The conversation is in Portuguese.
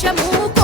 Chamuco